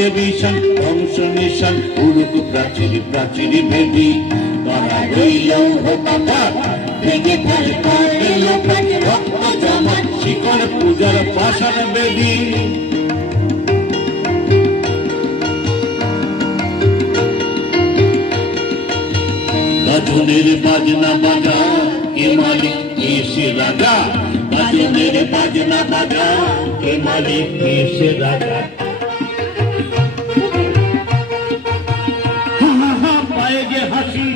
ভয়ে ভীষণ ধ্বংস নিশান উড়ুক প্রাচীর প্রাচীর ভেদি তারা রইল হতাশ ভেঙে ফেলে করে লোকাল রক্ত জমাট শিকড় পূজার পাষাণ বেদি গাজনের বাজনা বাজা কে মালিক কে সে রাজা গাজনের বাজনা বাজা কে মালিক কে সে রাজা পায়ে যে হাসি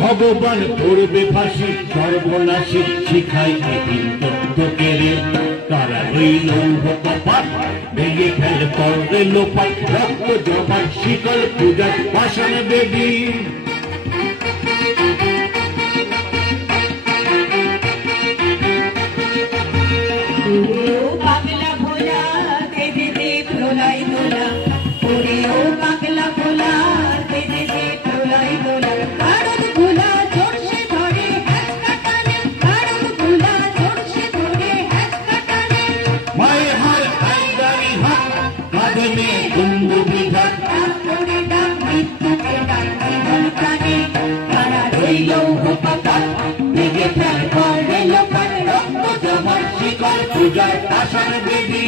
ভগবান করবে ফাঁসি সর্বনাশী শিখাই এদিন তথ্য কেড়ে তারা রইল কপাট ভেঙে ফেল করবে লোপাট রক্ত জমাট শিকল পূজার পাষাণ বেদি পাগলা ভোলা দে দে প্রলয় দোলা ওরে ও পাগলা ভোলা দে দে প্রলয় দোলা কারণ ভোলা জোরসে ধরে হ্যাচ কাটানে কারণ ভোলা জোরসে ধরে হ্যাচ কাটানে মায়ে হায় হায়দারি হাত কাঁধে নিয়ে কুম্ভু বিধান করে ডাক মৃত্যুকে ডাক জীবন প্রাণে তারা রইল হতাশ ভেঙে ফেল করে লোকাল রক্ত জমাট শিকড় পূজার পাষাণ বেদি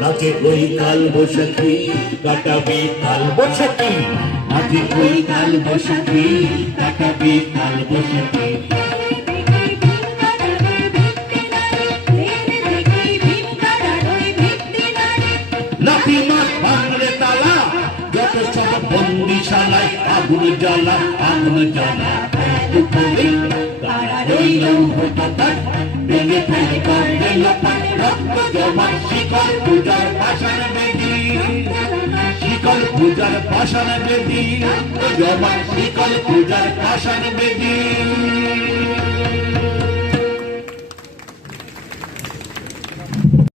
নাচে কই কাল বৈশাখী কাটাবি কাল বৈশাখী নাচে কই কাল বৈশাখী কাটাবি কাল বৈশাখী লাঠি মাছ ভাঙলে তালা যত সব বন্দিশালায় আগুন জ্বালা তারা রইল হতাশ ভেঙে ফেলে করে লোপাট রক্ত জমাট শিকল পূজার পাষাণ বেদি শিকল পূজার পাষাণ বেদি জমাট শিকল পূজার পাষাণ বেদি